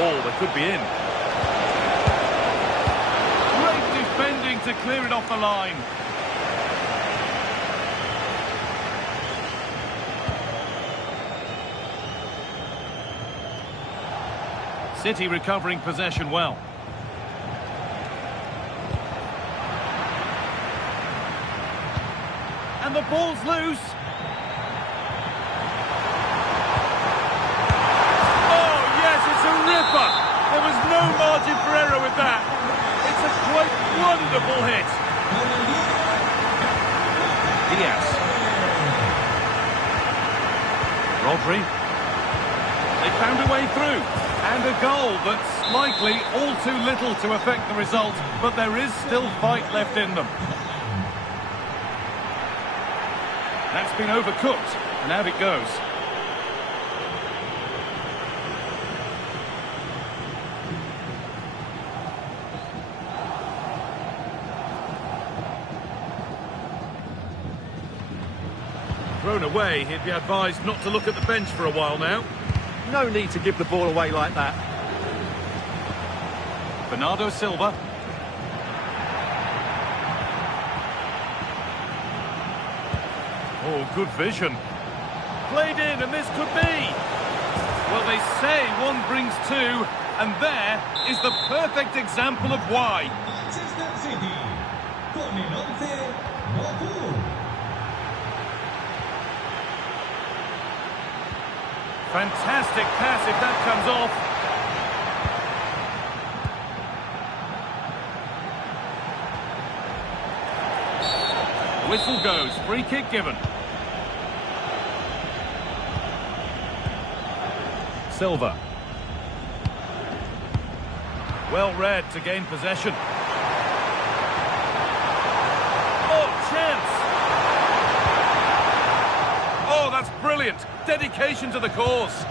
ball that could be in. Great defending to clear it off the line. City recovering possession well. And the ball's loose. Oh, yes, it's a ripper. There was no margin for error with that. It's a quite wonderful hit. Diaz. Rodri. They found a way through. And a goal that's likely all too little to affect the result, but there is still fight left in them. That's been overcooked, and out it goes. Thrown away, he'd be advised not to look at the bench for a while now. No need to give the ball away like that. Bernardo Silva. Oh, good vision. Played in, and this could be. Well, they say one brings two, and there is the perfect example of why. Fantastic pass if that comes off. Whistle goes, free kick given. Silva. Well read to gain possession. Oh, chance! Oh, that's brilliant. Dedication to the cause.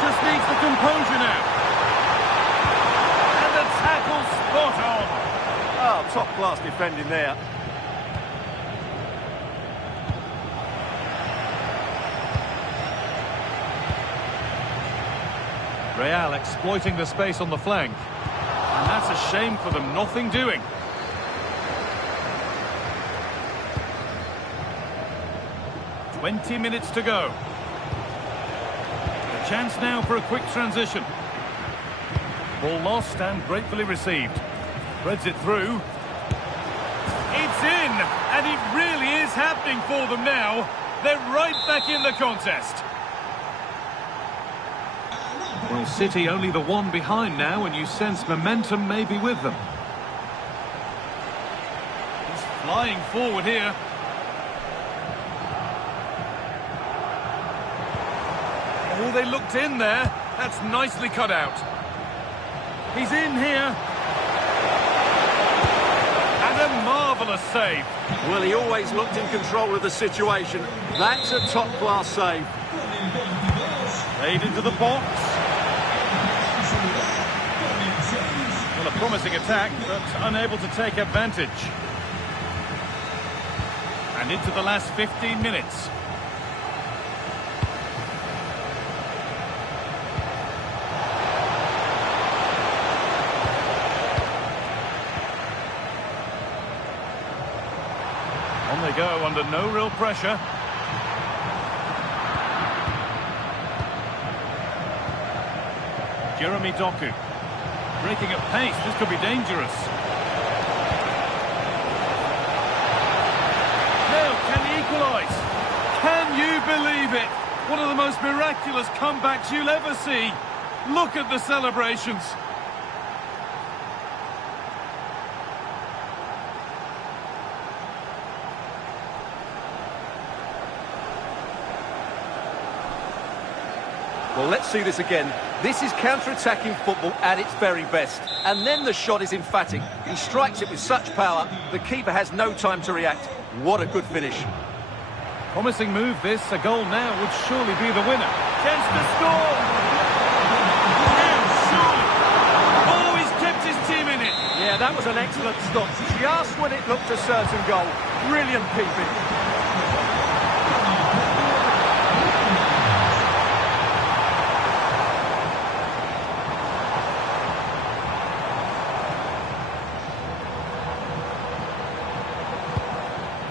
Just needs the composure now. And the tackle spot on. Oh, top-class defending there. Real exploiting the space on the flank. And that's a shame for them, nothing doing. .20 minutes to go. A chance now for a quick transition. Ball lost and gratefully received. Threads it through. It's in! And it really is happening for them now. They're right back in the contest. Well, City only the one behind now, and you sense momentum may be with them. He's flying forward here. Oh, they looked in there. That's nicely cut out. He's in here. And a marvellous save. Well, he always looked in control of the situation. That's a top-class save. Played into the box. Well, a promising attack, but unable to take advantage. And into the last 15 minutes. On they go, under no real pressure. Jeremy Doku. Breaking at pace, this could be dangerous. Now, can he equalise? Can you believe it? One of the most miraculous comebacks you'll ever see. Look at the celebrations. Well, let's see this again. This is counter-attacking football at its very best. And then the shot is emphatic. He strikes it with such power, the keeper has no time to react. What a good finish. Promising move this. A goal now would surely be the winner. Chance to score! And surely! Oh, he's kept his team in it. Yeah, that was an excellent stop. Just when it looked a certain goal. Brilliant keeping.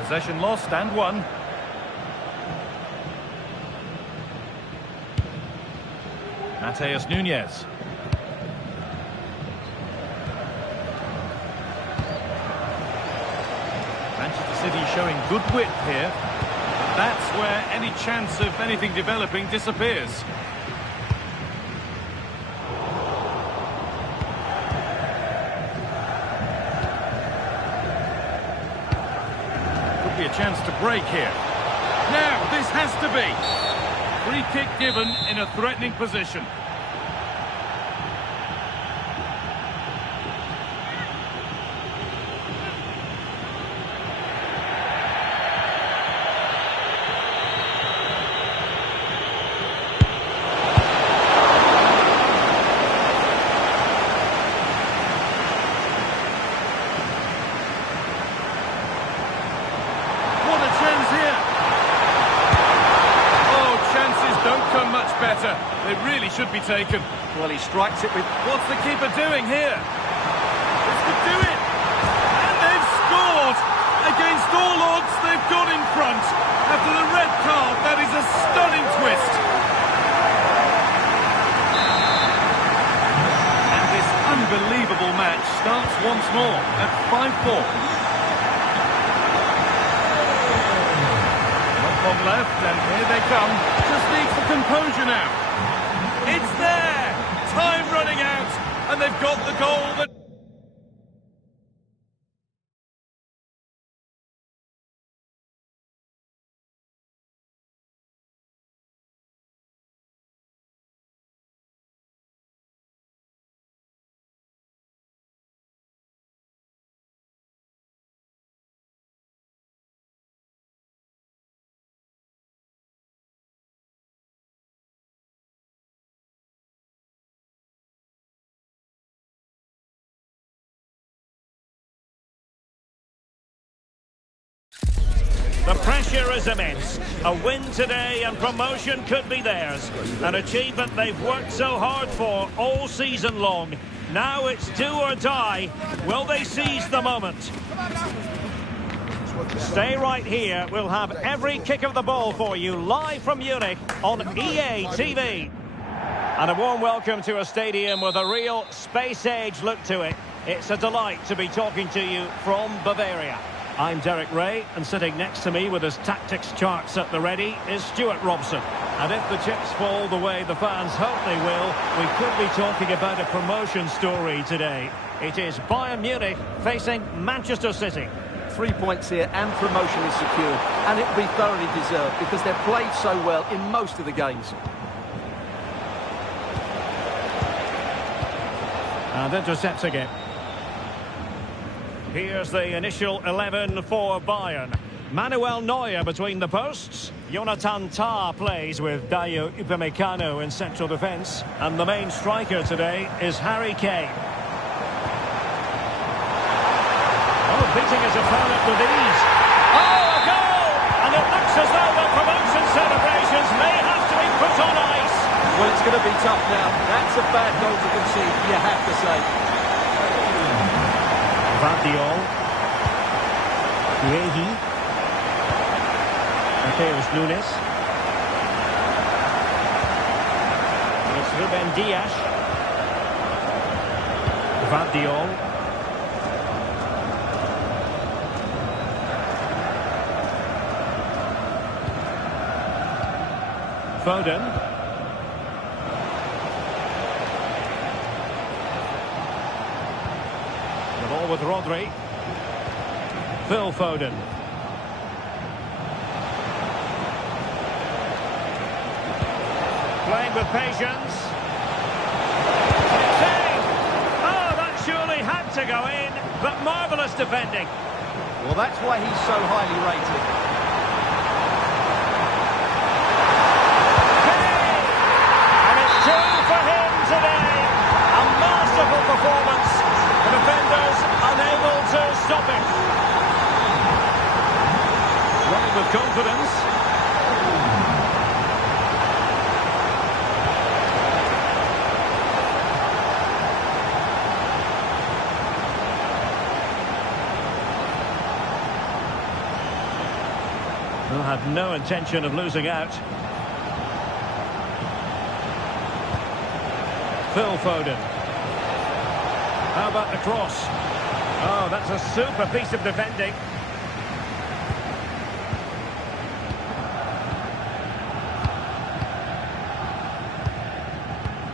Possession lost and won. Mateus Nunes. Manchester City showing good width here. That's where any chance of anything developing disappears. Could be a chance to break here. Now, this has to be. Free kick given in a threatening position. Better. They really should be taken. Well, he strikes it with... What's the keeper doing here? This could do it. And they've scored. Against all odds, they've got in front. After the red card, that is a stunning twist. And this unbelievable match starts once more at 5-4. On left, and here they come. Just needs the composure now. It's there! Time running out, and they've got the goal that... The pressure is immense. A win today and promotion could be theirs. An achievement they've worked so hard for all season long. Now it's do or die. Will they seize the moment? Stay right here. We'll have every kick of the ball for you live from Munich on EA TV. And a warm welcome to a stadium with a real space-age look to it. It's a delight to be talking to you from Bavaria. I'm Derek Ray, and sitting next to me with his tactics charts at the ready is Stuart Robson. And if the chips fall the way the fans hope they will, we could be talking about a promotion story today. It is Bayern Munich facing Manchester City. 3 points here and promotion is secured, and it will be thoroughly deserved because they've played so well in most of the games. And intercepts again. Here's the initial 11 for Bayern. Manuel Neuer between the posts. Jonathan Tah plays with Dayo Upamecano in central defence. And the main striker today is Harry Kane. Oh, beating his opponent with ease. Oh, a goal! And it looks as though the promotion celebrations may have to be put on ice. Well, it's going to be tough now. That's a bad goal to concede, you have to say. Vardiol. Guehi. Mateus Nunes. It's Ruben Dias. Vardiol. Foden. The ball with Rodri. Phil Foden. Playing with patience. Save! Oh, that surely had to go in, but marvellous defending. Well, that's why he's so highly rated. And it's two for him today. A masterful performance. The defenders unable to stop him. Running with confidence. They'll have no intention of losing out. Phil Foden. How about the cross? Oh, that's a super piece of defending.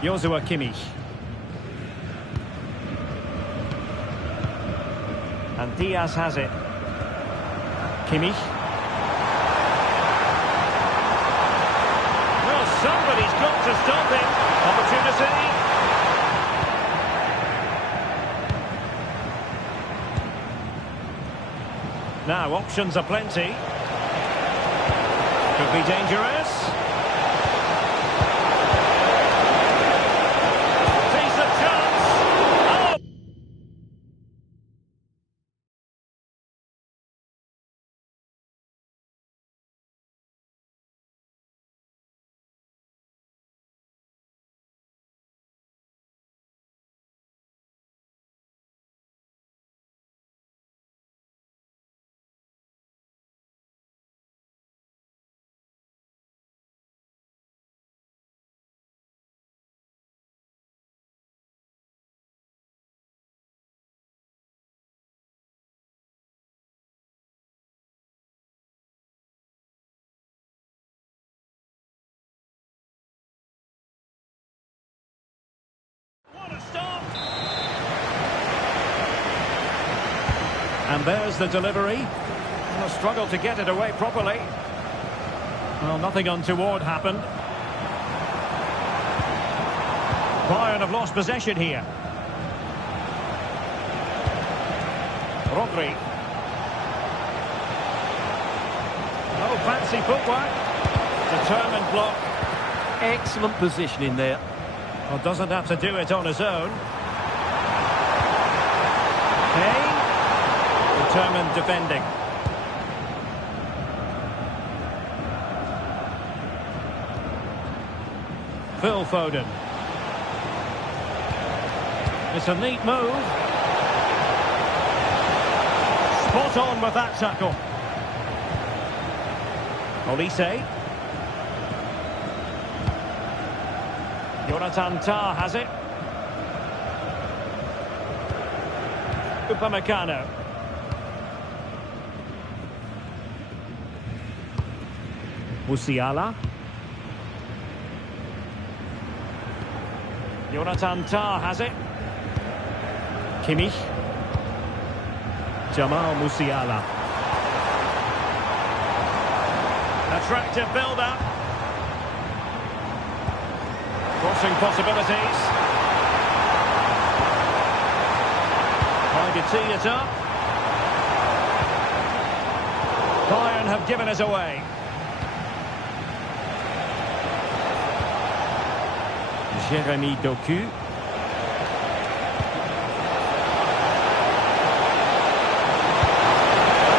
Joshua Kimmich. And Diaz has it. Kimmich. Well, somebody's got to stop him. Opportunity. Now, options are plenty. Could be dangerous. Decent chance. Oh! What a stop! And there's the delivery. And a struggle to get it away properly. Well, nothing untoward happened. Bayern have lost possession here. Rodri. Oh, fancy footwork. Determined block. Excellent positioning there. Well, doesn't have to do it on his own. Kane. Determined defending. Phil Foden. It's a neat move. Spot on with that tackle. Olise. Jonathan Tah has it. Upamecano. Musiala. Jonathan Tah has it. Kimmich. Jamal Musiala. Attractive build-up. Crossing possibilities. Trying to tee it up. Bayern have given us away. Jeremy Doku.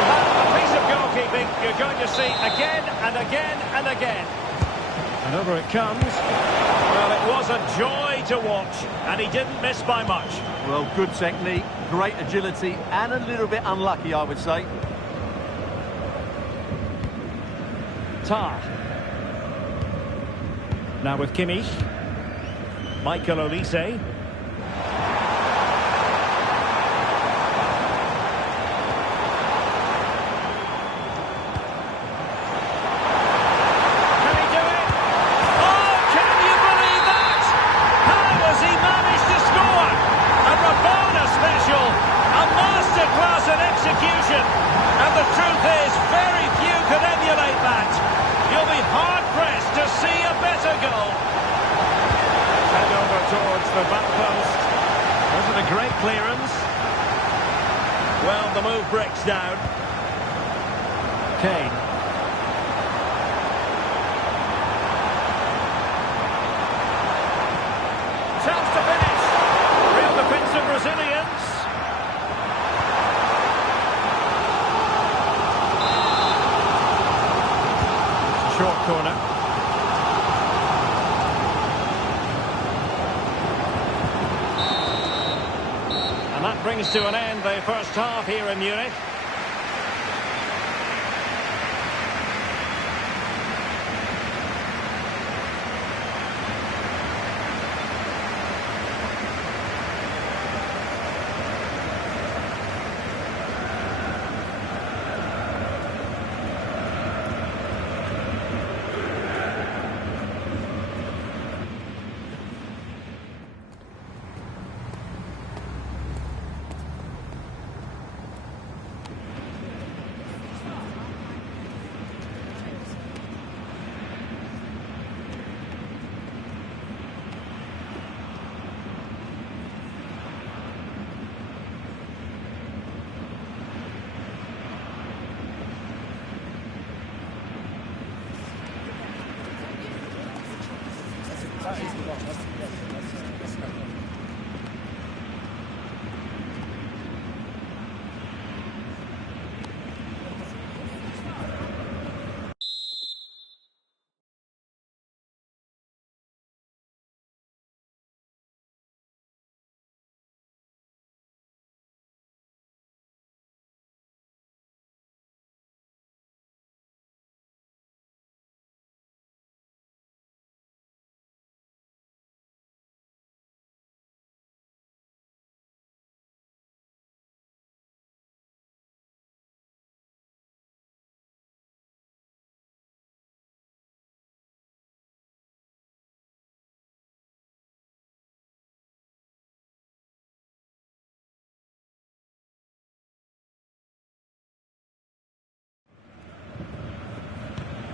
A piece of goalkeeping you're going to see again and again and again. And over it comes. Well, it was a joy to watch, and he didn't miss by much. Well, good technique, great agility, and a little bit unlucky, I would say. Tah. Now with Kimmich. Michael Olise. And the truth is, very few could emulate that. You'll be hard-pressed to see a better goal. Head over towards the back post. Wasn't a great clearance. Well, the move breaks down. Kane. Chance to finish. Real defensive resilience. Short corner. And that brings to an end the first half here in Munich.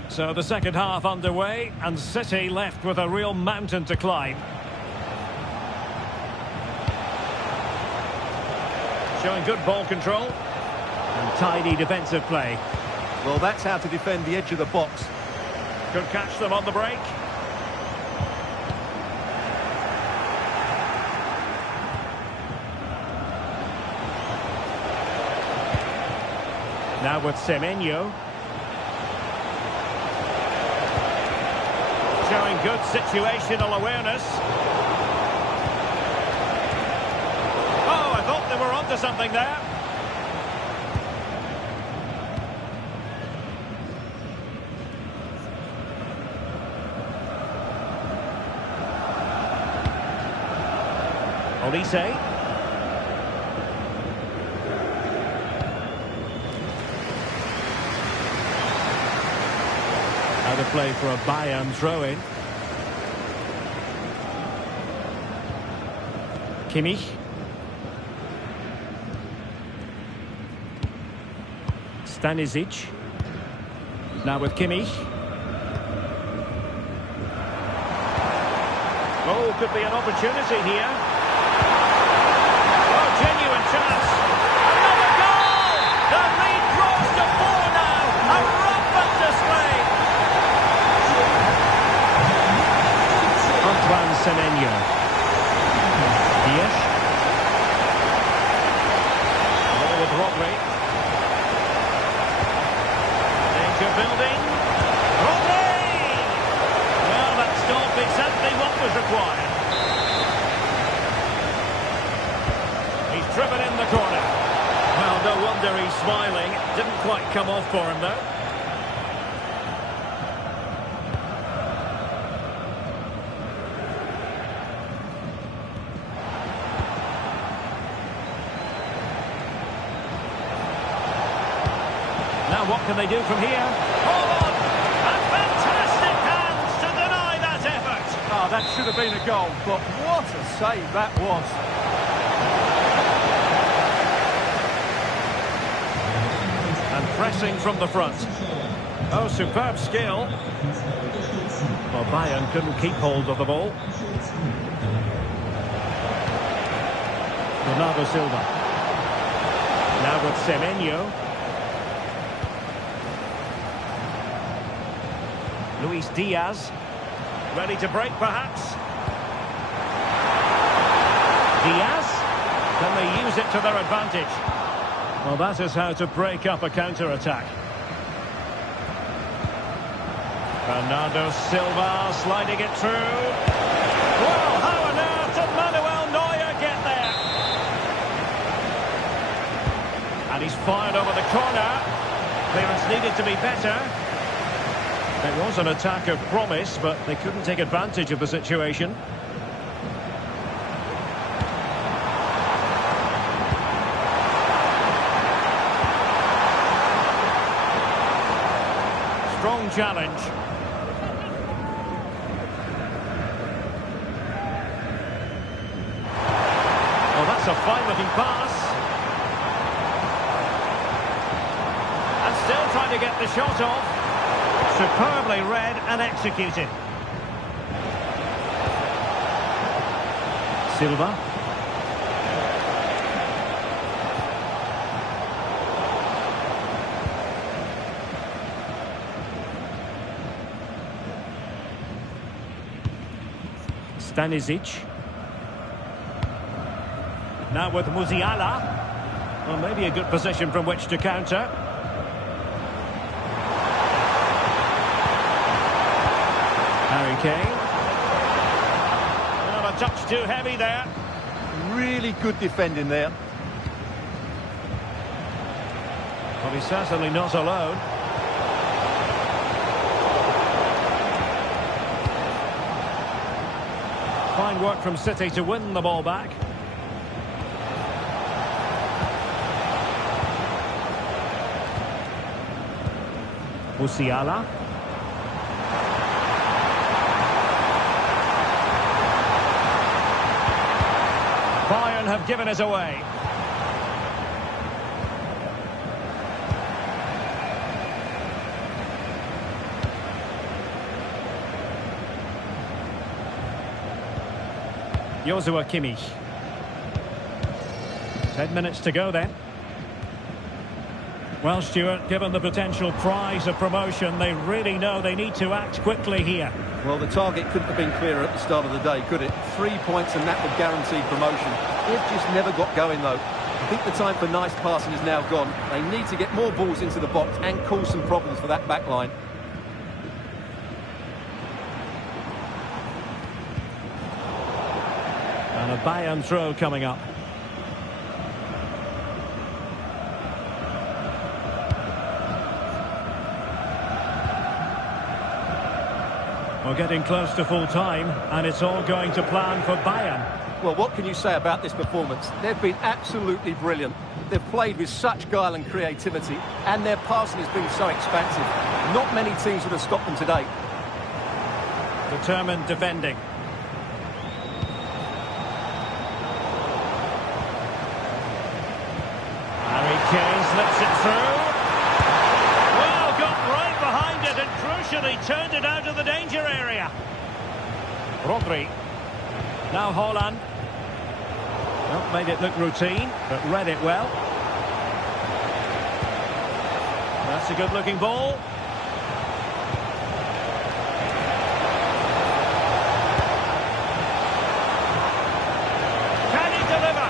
So the second half underway, and City left with a real mountain to climb. Showing good ball control and tidy defensive play. Well, that's how to defend the edge of the box. Could catch them on the break. Now with Semenyo. Showing good situational awareness. Oh, I thought they were onto something there. Olise. Out of play for a Bayern throw-in. Kimmich. Stanisic. Now with Kimmich. Oh, could be an opportunity here. Oh, genuine chance. Another goal! The lead grows to 4 now. A rampant display. Antoine Semenyo. Yes. Ball with Rodri. Danger building. Rodri! Well, that stopped exactly what was required. He's driven in the corner. Well, no wonder he's smiling. Didn't quite come off for him, though. Now what can they do from here? Hold on! And fantastic hands to deny that effort! Oh, that should have been a goal, but what a save that was. And pressing from the front. Oh, superb skill. Well, Bayern couldn't keep hold of the ball. Bernardo Silva. Now with Semenyo. Luis Diaz, ready to break perhaps. Diaz, can they use it to their advantage? Well, that is how to break up a counter-attack. Bernardo Silva sliding it through. Well, how on earth did Manuel Neuer get there? And he's fired over the corner. Clearance needed to be better. It was an attack of promise, but they couldn't take advantage of the situation. Strong challenge. Oh, that's a fine-looking pass. And still trying to get the shot off. Superbly read and executed. Silva. Stanisic. Now with Musiala. Well, maybe a good position from which to counter. Harry Kane. Well, a touch too heavy there. Really good defending there. Well, he's certainly not alone. Fine work from City to win the ball back. Musiala. Bayern have given it away. Joshua Kimmich. 10 minutes to go then. Well, Stuart, given the potential prize of promotion, they really know they need to act quickly here. Well, the target couldn't have been clearer at the start of the day, could it? 3 points and that would guarantee promotion. They've just never got going, though. I think the time for nice passing is now gone. They need to get more balls into the box and cause some problems for that back line. And a Bayern throw coming up. We're getting close to full time, and it's all going to plan for Bayern. Well, what can you say about this performance? They've been absolutely brilliant. They've played with such guile and creativity, and their passing has been so expansive. Not many teams would have stopped them today. Determined defending. Harry Kane slips it through. Well, got right behind it and crucially turned it out of the danger area. Rodri. Now Haaland. Well, made it look routine, but read it well. That's a good-looking ball. Can he deliver?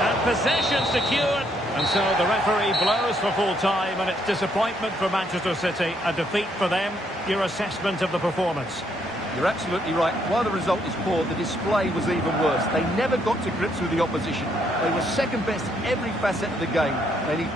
And possession secured. And so the referee blows for full time, and it's disappointment for Manchester City, a defeat for them. Your assessment of the performance? You're absolutely right. While the result is poor, the display was even worse. They never got to grips with the opposition. They were second best in every facet of the game. They need...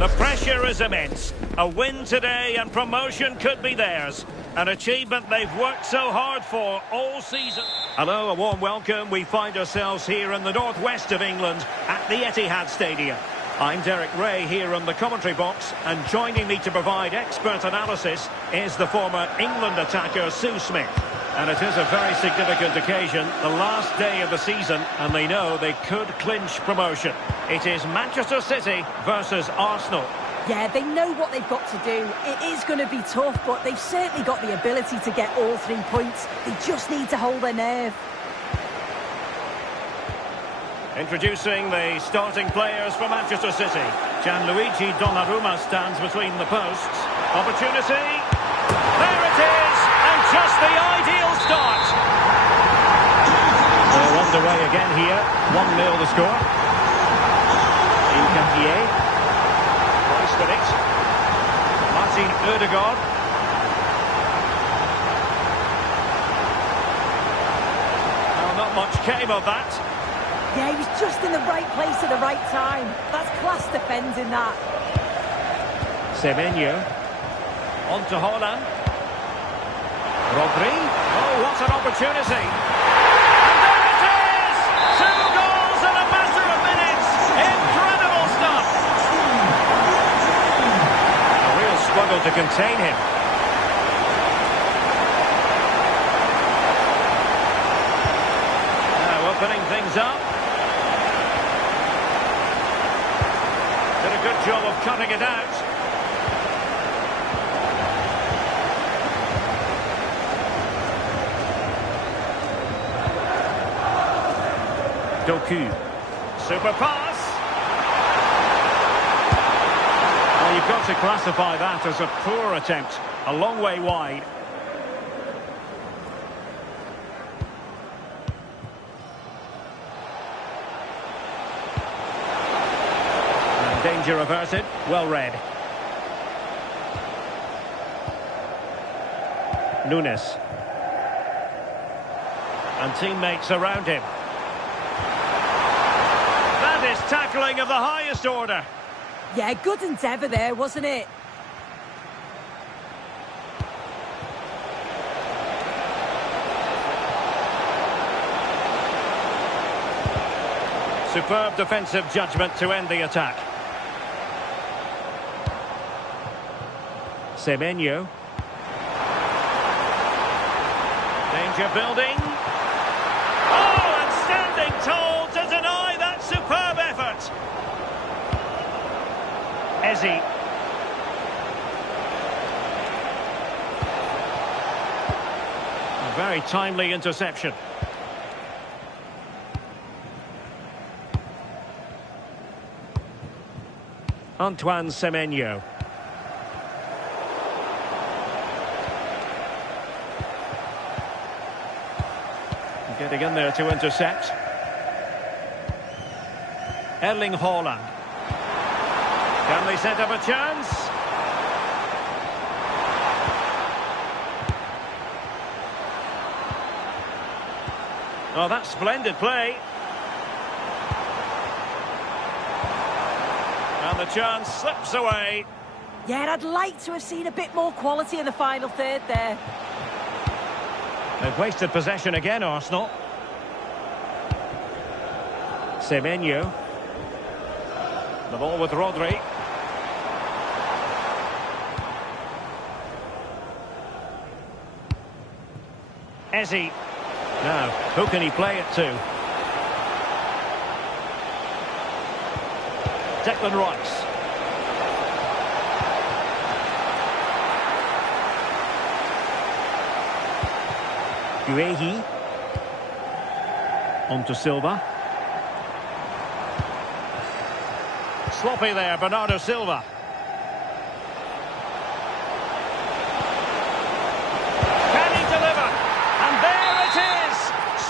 The pressure is immense. A win today and promotion could be theirs. An achievement they've worked so hard for all season. Hello, a warm welcome. We find ourselves here in the northwest of England at the Etihad Stadium. I'm Derek Ray here on the commentary box, and joining me to provide expert analysis is the former England attacker Sue Smith. And it is a very significant occasion, the last day of the season, and they know they could clinch promotion. It is Manchester City versus Arsenal. Yeah, they know what they've got to do. It is going to be tough, but they've certainly got the ability to get all 3 points. They just need to hold their nerve. Introducing the starting players for Manchester City. Gianluigi Donnarumma stands between the posts. Opportunity. There it is! And just the ideal start. They're underway again here. 1-0 the score. Incapié. Nice with it. Martin Ødegaard. Well, not much came of that. Yeah, he was just in the right place at the right time. That's class defending, that. Semenyo. On to Haaland. Rodri. Oh, what an opportunity. And there it is! 2 goals in a matter of minutes. Incredible stuff. A real struggle to contain him. Now opening things up. Did a good job of cutting it out. Doku. Super pass. Well, you've got to classify that as a poor attempt. A long way wide. And danger averted. Well read. Nunes. And teammates around him. That is tackling of the highest order. Yeah, good endeavour there, wasn't it? Superb defensive judgment to end the attack. Semenyo. Danger building. Oh, and standing tall to deny that superb effort. Eze. A very timely interception. Antoine Semenyo. Getting in there to intercept. Erling Haaland. Can they set up a chance? Oh, that's splendid play. And the chance slips away. Yeah, I'd like to have seen a bit more quality in the final third there. They've wasted possession again, Arsenal. Semenyo. The ball with Rodri. Eze. Now, who can he play it to? Declan Rice. Guehi. On to Silva. Sloppy there, Bernardo Silva. Can he deliver? And there it is!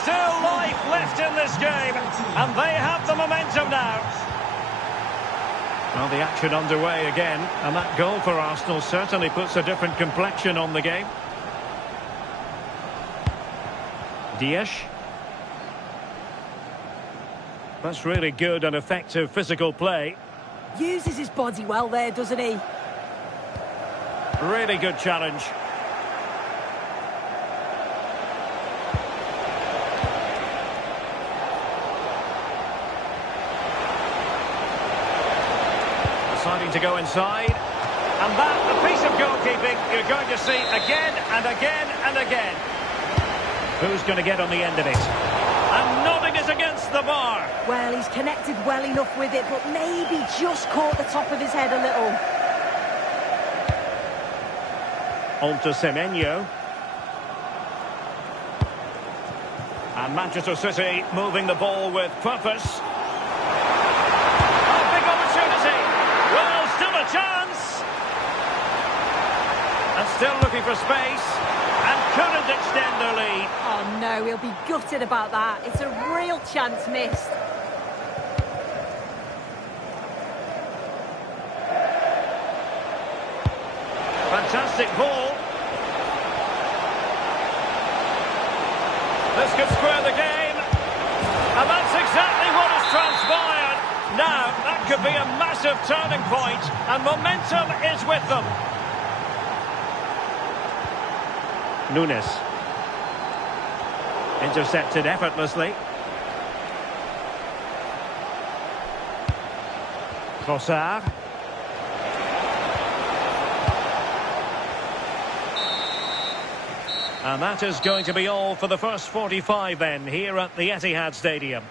Still life left in this game. And they have the momentum now. Well, the action underway again. And that goal for Arsenal certainly puts a different complexion on the game. Dias. That's really good and effective physical play. Uses his body well there, doesn't he? Really good challenge. Deciding to go inside. And that, a piece of goalkeeping you're going to see again and again and again. Who's going to get on the end of it? And nodding it against the bar. Well, he's connected well enough with it, but maybe just caught the top of his head a little. On to Semenyo. And Manchester City moving the ball with purpose. Oh, big opportunity. Well, still a chance. And still looking for space. And couldn't extend their lead. Oh, no, he'll be gutted about that. It's a real chance missed. Fantastic ball. This could square the game. And that's exactly what has transpired. Now, that could be a massive turning point, and momentum is with them. Nunes. Intercepted effortlessly. Trossard. And that is going to be all for the first 45 then, here at the Etihad Stadium.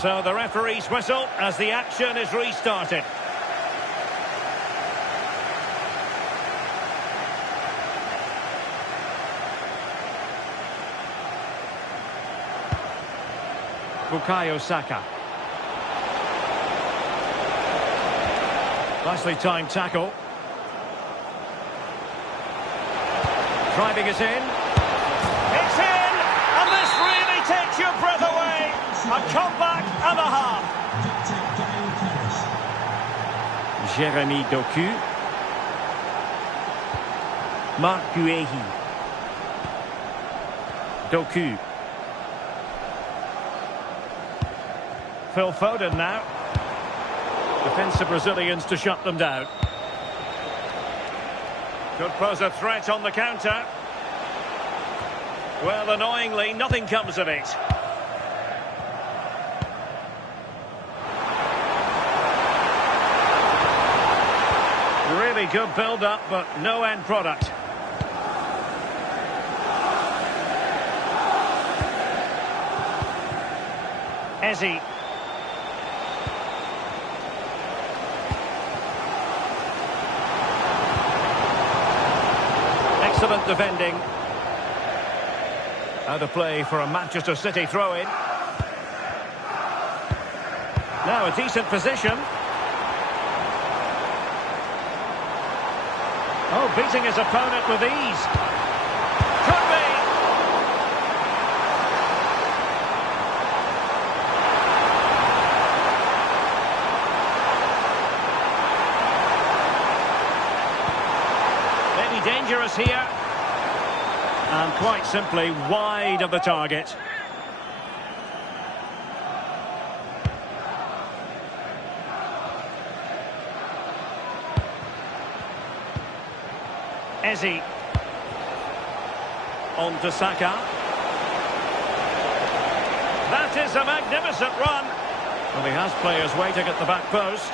So the referee's whistle as the action is restarted. Bukayo Saka. Nicely timed tackle. Driving it in. It's in! And this really takes your breath away. A comeback and a half. Jeremy Doku. Marc Guehi. Doku. Phil Foden now. Defensive Brazilians to shut them down. Could pose a threat on the counter. Well, annoyingly, nothing comes of it. Really good build-up, but no end product. Eze. Excellent defending. Out of play for a Manchester City throw-in. Now a decent position. Oh, beating his opponent with ease. Could be. Maybe dangerous here. And quite simply wide of the target. Eze. On to Saka. That is a magnificent run. Well, he has players waiting at the back post.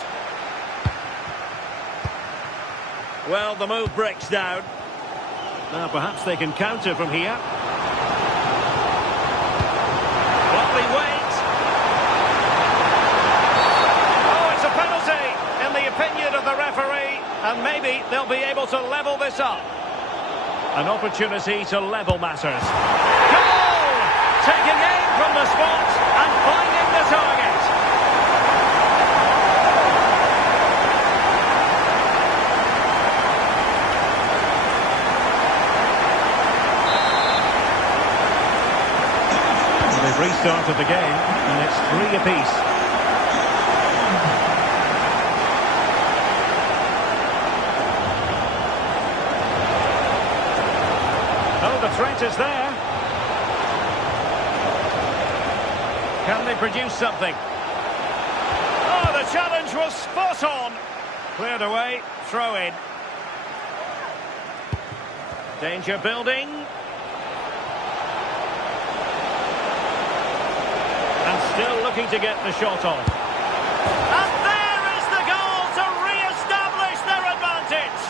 Well, the move breaks down. Now perhaps they can counter from here. Lovely wait. Oh, it's a penalty in the opinion of the referee. And maybe they'll be able to level this up. An opportunity to level matters. Goal! Taking aim from the spot and finding the target. They've restarted the game, and it's 3 apiece. the threat is there. Can they produce something? Oh, the challenge was spot on. Cleared away, throw in. Danger building. And still looking to get the shot on. And there is the goal to re-establish their advantage.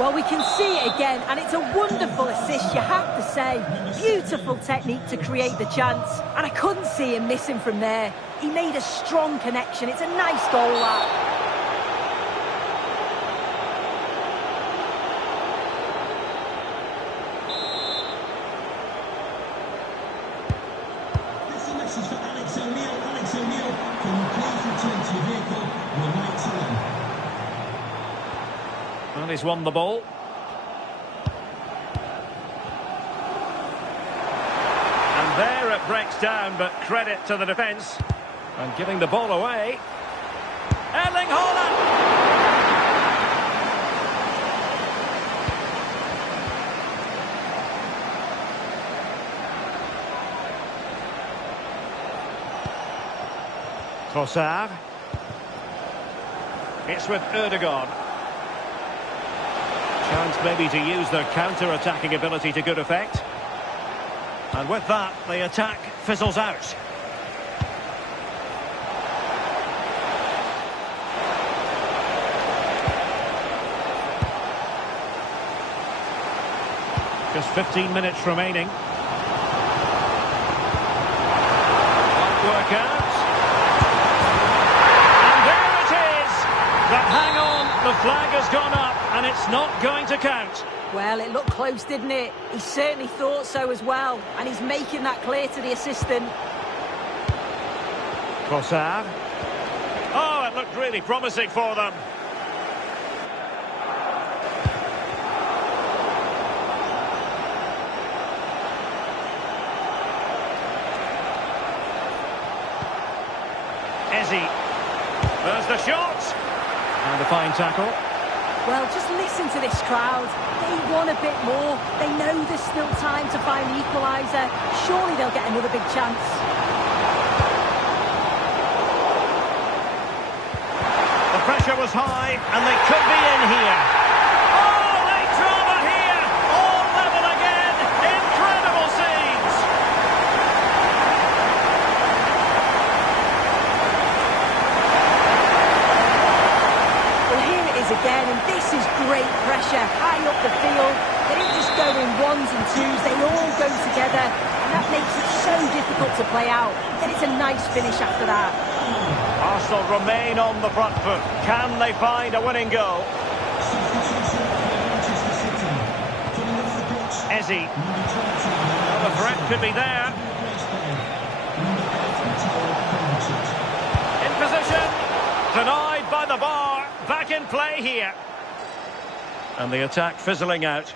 Well, we can see it again, and it's a wonderful assist, you have to say. Beautiful technique to create the chance, and I couldn't see him missing from there. He made a strong connection. It's a nice goal, that. This is a message for Alex O'Neill. Alex O'Neill, can you please return to your vehicle? We're right to them. Well, he's won the ball. And there it breaks down, but credit to the defence. And giving the ball away. Erling Haaland! Trossard. It's with Ødegaard. Chance maybe to use their counter-attacking ability to good effect. And with that, the attack fizzles out. Just 15 minutes remaining. Won't work out. And there it is! But hang on, the flag has gone up. And it's not going to count. Well, it looked close, didn't it? He certainly thought so as well. And he's making that clear to the assistant. Trossard. Oh, it looked really promising for them. Ezzy. There's the shot. And a fine tackle. Well, just listen to this crowd. They want a bit more. They know there's still time to find the equaliser. Surely they'll get another big chance. The pressure was high, and they could be in here. Oh, late drama here. All level again. Incredible scenes. Well, here it is again, and this is great pressure high up the field. They don't just go in ones and twos, they all go together, and that makes it so difficult to play out. And it's a nice finish after that. Arsenal remain on the front foot. Can they find a winning goal? Ezzy. Well, the threat could be there. In position. Denied by the bar. Back in play here. And the attack fizzling out.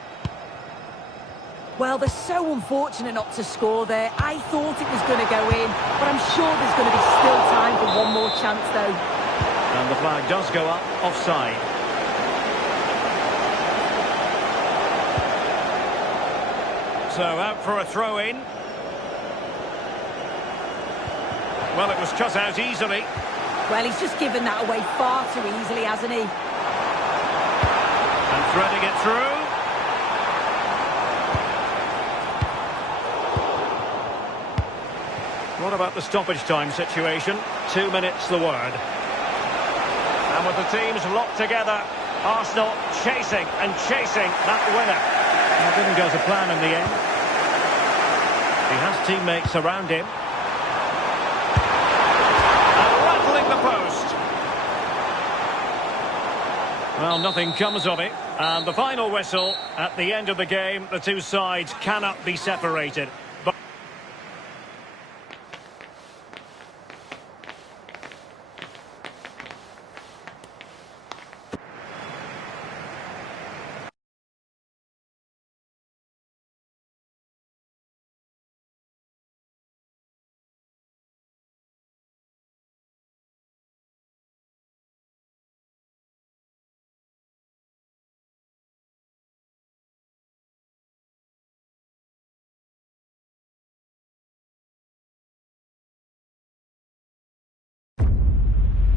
Well, they're so unfortunate not to score there. I thought it was going to go in, but I'm sure there's going to be still time for one more chance, though. And the flag does go up, offside. So out for a throw-in. Well, it was cut out easily. Well, he's just given that away far too easily, hasn't he? And threading it through. What about the stoppage time situation? 2 minutes the word. And with the teams locked together, Arsenal chasing and chasing that winner. It didn't go to plan in the end. He has teammates around him. And rattling the post. Well, nothing comes of it. And the final whistle at the end of the game, the two sides cannot be separated.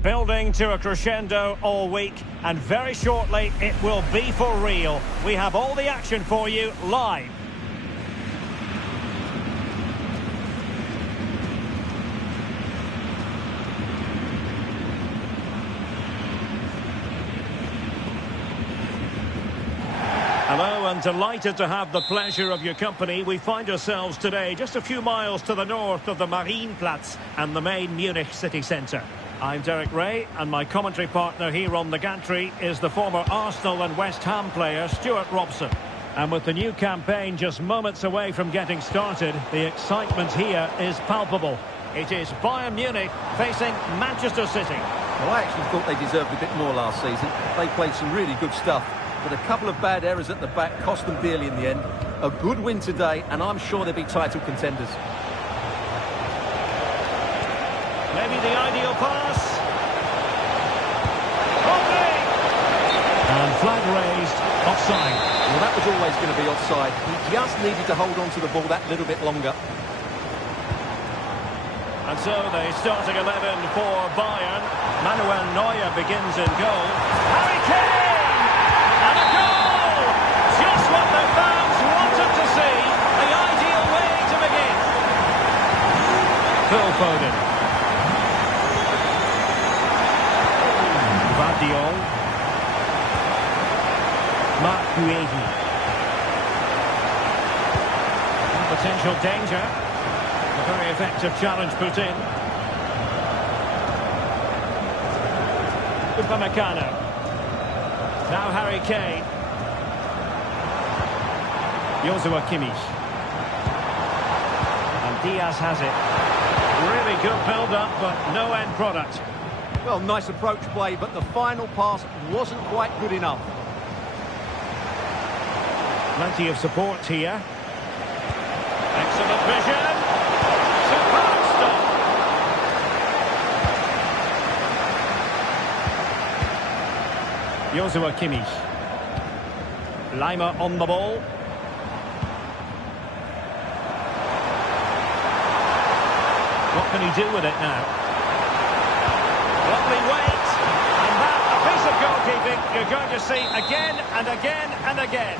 Building to a crescendo all week, and very shortly it will be for real. We have all the action for you live. Hello, and delighted to have the pleasure of your company. We find ourselves today just a few miles to the north of the Marienplatz and the main Munich city centre. I'm Derek Ray, and my commentary partner here on the gantry is the former Arsenal and West Ham player Stuart Robson. And with the new campaign just moments away from getting started, the excitement here is palpable. It is Bayern Munich facing Manchester City. Well, I actually thought they deserved a bit more last season. They played some really good stuff, but a couple of bad errors at the back cost them dearly in the end. A good win today, and I'm sure they'll be title contenders. Maybe the ideal pass. Holding! And flag raised, offside. Well, that was always going to be offside. He just needed to hold on to the ball that little bit longer. And so the starting 11 for Bayern. Manuel Neuer begins in goal. Harry Kane! And a goal! Just what the fans wanted to see. The ideal way to begin. Phil Foden. Dion. Mark Guehi. Potential danger. A very effective challenge put in. Upamecano. Now Harry Kane. Joshua Kimmich. And Diaz has it. Really good build-up, but no end product. Well, nice approach play, but the final pass wasn't quite good enough. Plenty of support here. Excellent vision. Superb stop. Joshua Kimmich. Lima on the ball. What can he do with it now? Lovely weight, and that, a piece of goalkeeping you're going to see again and again and again.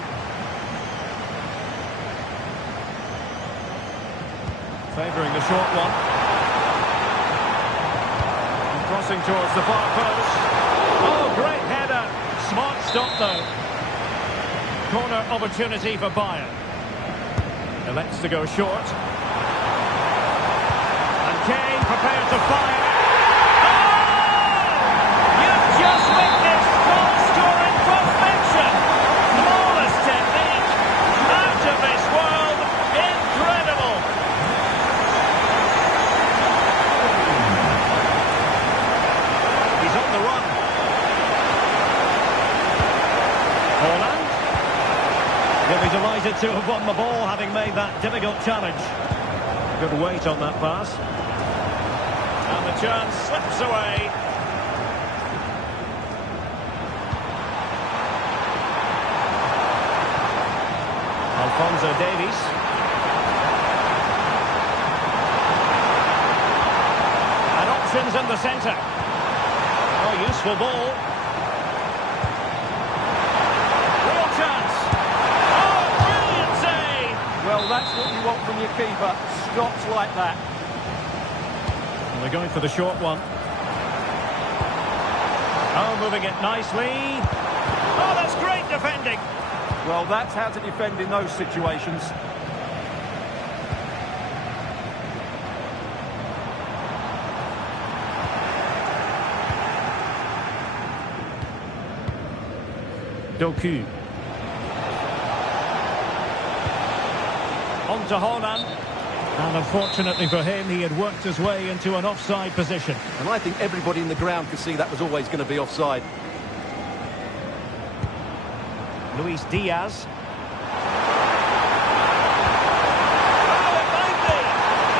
Favouring the short one. And crossing towards the far post. Oh, great header. Smart stop, though. Corner opportunity for Bayern. Elects to go short. And Kane prepared to fire. Just witnessed goal-scoring perfection. Flawless technique. Out of this world. Incredible. He's on the run. Haaland. He'll be delighted to have won the ball, having made that difficult challenge. Good weight on that pass. And the chance slips away. Alphonso Davies. And options in the centre. Oh, useful ball. Real chance. Oh, brilliant save. Well, that's what you want from your keeper. Stops like that. And they're going for the short one. Oh, moving it nicely. Oh, that's great defending. Well, that's how to defend in those situations. Doku. On to Haaland. And unfortunately for him, he had worked his way into an offside position. And I think everybody in the ground could see that was always going to be offside. Luis Diaz.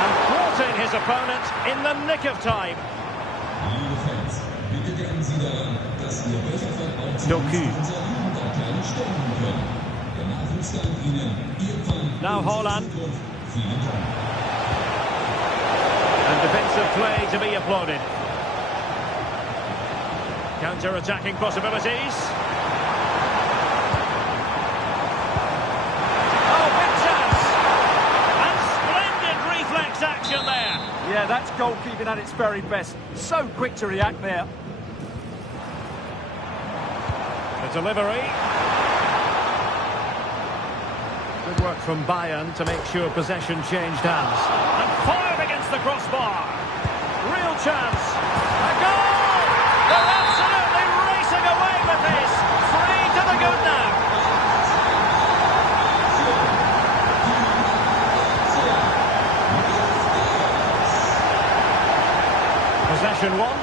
And thwarting his opponent in the nick of time. Doku. Now Haaland. And defensive play to be applauded. Counter-attacking possibilities. Oh, big chance! And splendid reflex action there. Yeah, that's goalkeeping at its very best. So quick to react there. The delivery. Good work from Bayern to make sure possession changed hands. And fired against the crossbar. Real chance. A goal! They're absolutely racing away with this. 3 to the good now. Possession won.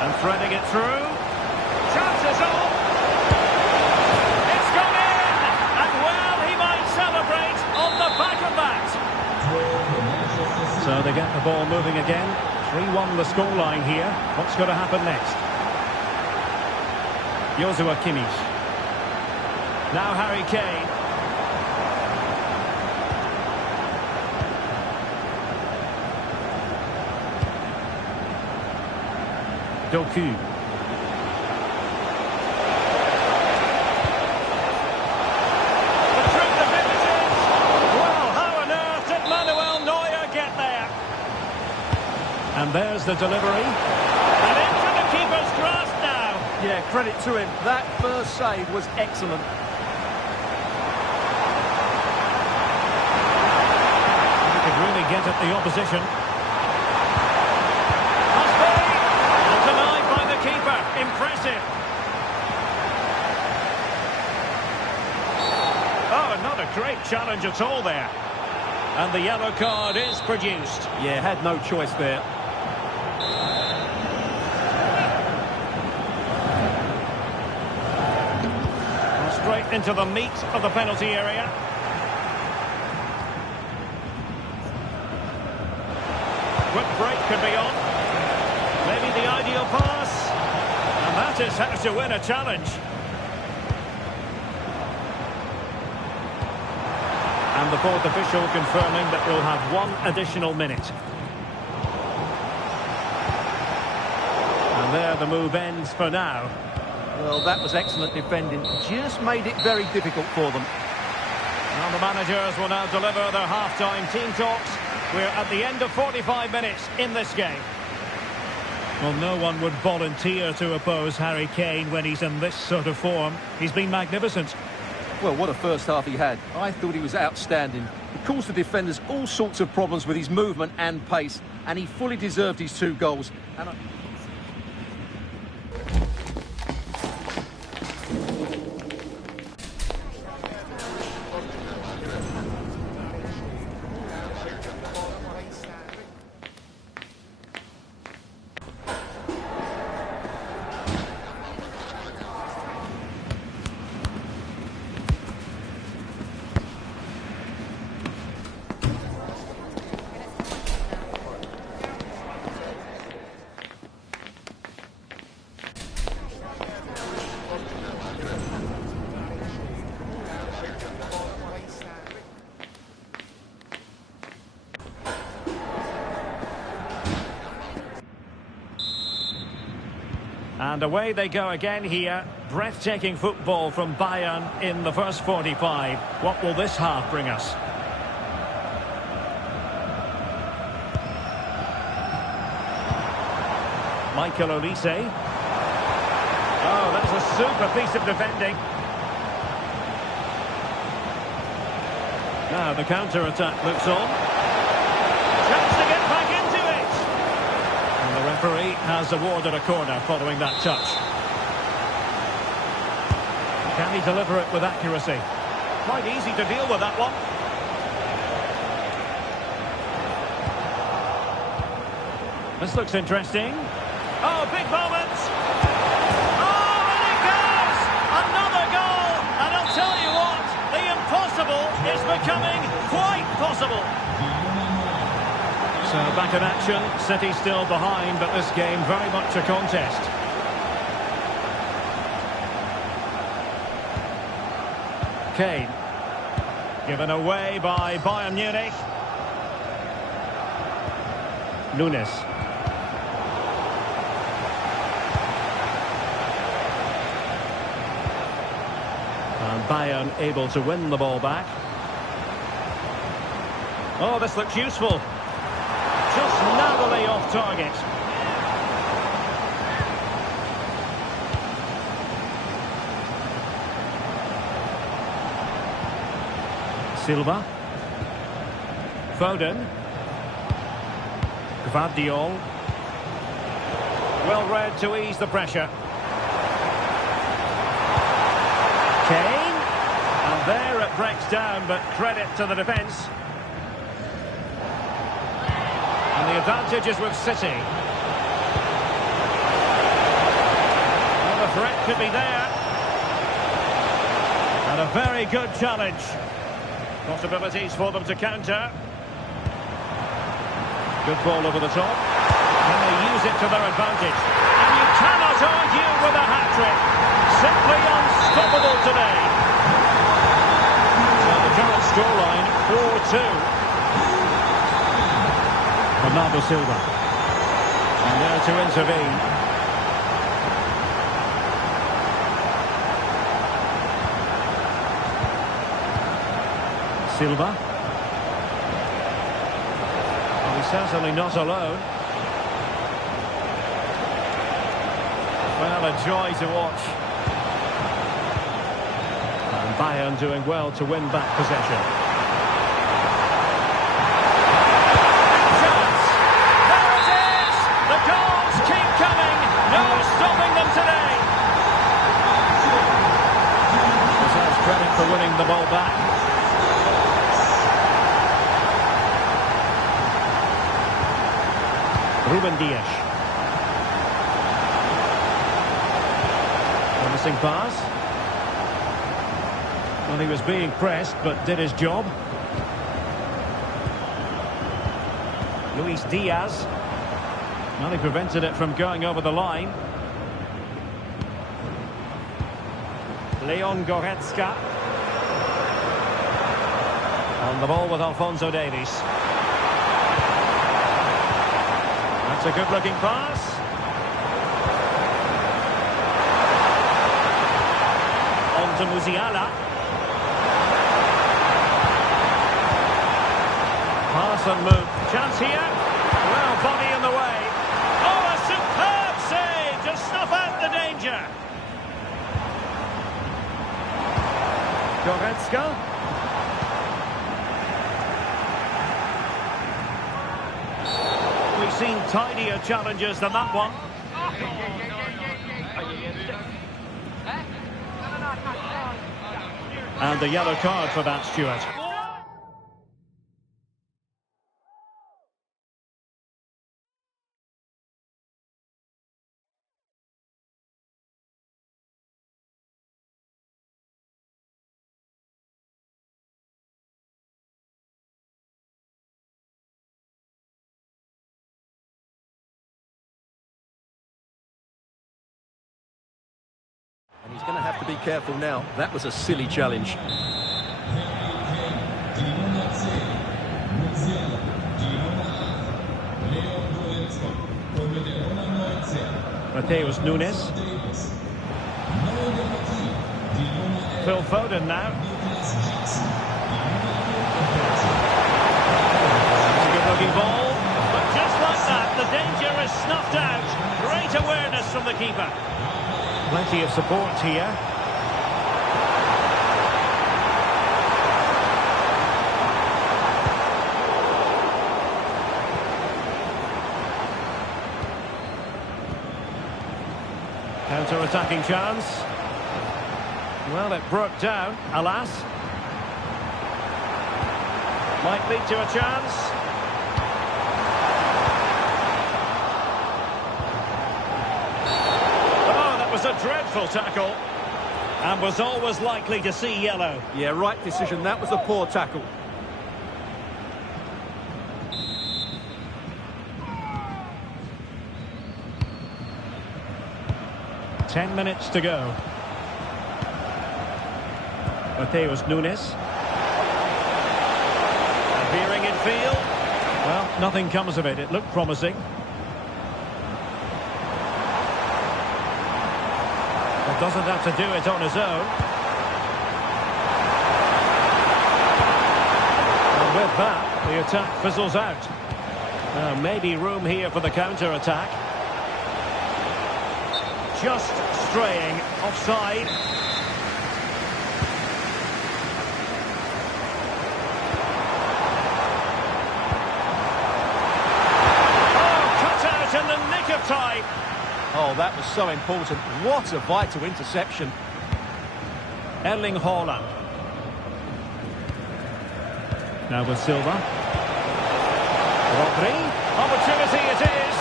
And threading it through. Chances on. It's gone in. And well, he might celebrate on the back of that. So they get the ball moving again. 3-1 the scoreline here. What's going to happen next? Joshua Kimmich. Now Harry Kane. Doku. The truth of it is, well, how on earth did Manuel Neuer get there? And there's the delivery. And into the keeper's grasp now. Yeah, credit to him. That first save was excellent. He could really get at the opposition. Keeper, impressive. Oh, not a great challenge at all there. And the yellow card is produced. Yeah, had no choice there. Straight into the meat of the penalty area. Quick break could be on. Maybe the ideal pass. And that is how to win a challenge. And the fourth official confirming that we'll have 1 additional minute. And there the move ends for now. Well, that was excellent defending. Just made it very difficult for them. And the managers will now deliver their half-time team talks. We're at the end of 45 minutes in this game. Well, no one would volunteer to oppose Harry Kane when he's in this sort of form. He's been magnificent. Well, what a first half he had. I thought he was outstanding. He caused the defenders all sorts of problems with his movement and pace, and he fully deserved his 2 goals. And And away they go again here. Breathtaking football from Bayern in the first 45. What will this half bring us? Michael Olise. Oh, that's a super piece of defending. Now the counter-attack looks on. Chance to get back into it. And the referee has awarded a corner following that touch. Can he deliver it with accuracy? Quite easy to deal with that one. This looks interesting. Oh, big moment. Oh, and it goes! Another goal! And I'll tell you what, the impossible is becoming quite possible. So back in action, City still behind, but this game very much a contest. Kane. Given away by Bayern Munich. Nunes. And Bayern able to win the ball back. Oh, this looks useful. Just narrowly off target. Silva. Foden. Gvardiol. Well read to ease the pressure. Kane. And there it breaks down, but credit to the defence. And the advantage is with City. Well, the threat could be there. And a very good challenge. Possibilities for them to counter. Good ball over the top. Can they use it to their advantage? And you cannot argue with a hat-trick. Simply unstoppable today. So the current scoreline, 4-2. Bernardo Silva. And there to intervene. Silva. Well, he's certainly not alone. Well, a joy to watch. And Bayern doing well to win back possession. Chance! There it is! The goals keep coming! No stopping them today! Deserves credit for winning the ball back. Ruben Dias. Promising pass. Well, he was being pressed, but did his job. Luis Diaz. Well, he prevented it from going over the line. Leon Goretzka. On the ball with Alphonso Davies. That's a good-looking pass. On to Musiala. Pass and move. Chance here. Well, body in the way. Oh, a superb save to snuff out the danger. Goretzka. We've seen tidier challenges than that one. And the yellow card for that, Stuart. And he's going to have to be careful now. That was a silly challenge. Mateus Nunes. Phil Foden now. It's a good-looking ball. But just like that, the danger is snuffed out. Great awareness from the keeper. Plenty of support here. Counter-attacking chance. Well, it broke down, alas. Might lead to a chance. Oh, that was a dreadful tackle. And was always likely to see yellow. Yeah, right decision. That was a poor tackle. Ten minutes to go. Mateus Nunes. Veering in field. Well, Nothing comes of it. It looked promising. Well, doesn't have to do it on his own. And with that, the attack fizzles out. Maybe room here for the counter-attack. Just straying offside. In the nick of time. Oh, that was so important. What a vital interception. Erling Haaland. Now with Silva. Rodri. Opportunity it is.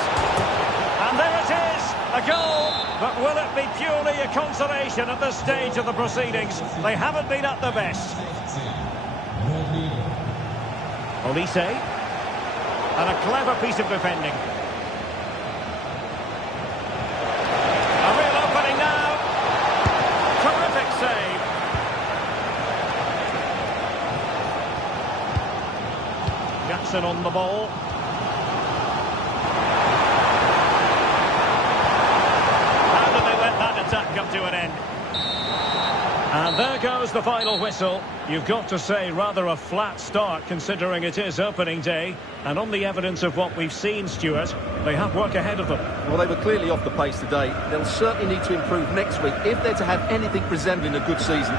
And there it is. A goal. But will it be purely a consolation at this stage of the proceedings? They haven't been at their best. Olise. And a clever piece of defending. Save. Jackson on the ball. How did they let that attack come to an end? And there goes the final whistle. You've got to say rather a flat start considering it is opening day. And on the evidence of what we've seen, Stuart, they have work ahead of them. Well, they were clearly off the pace today. They'll certainly need to improve next week if they're to have anything resembling a good season.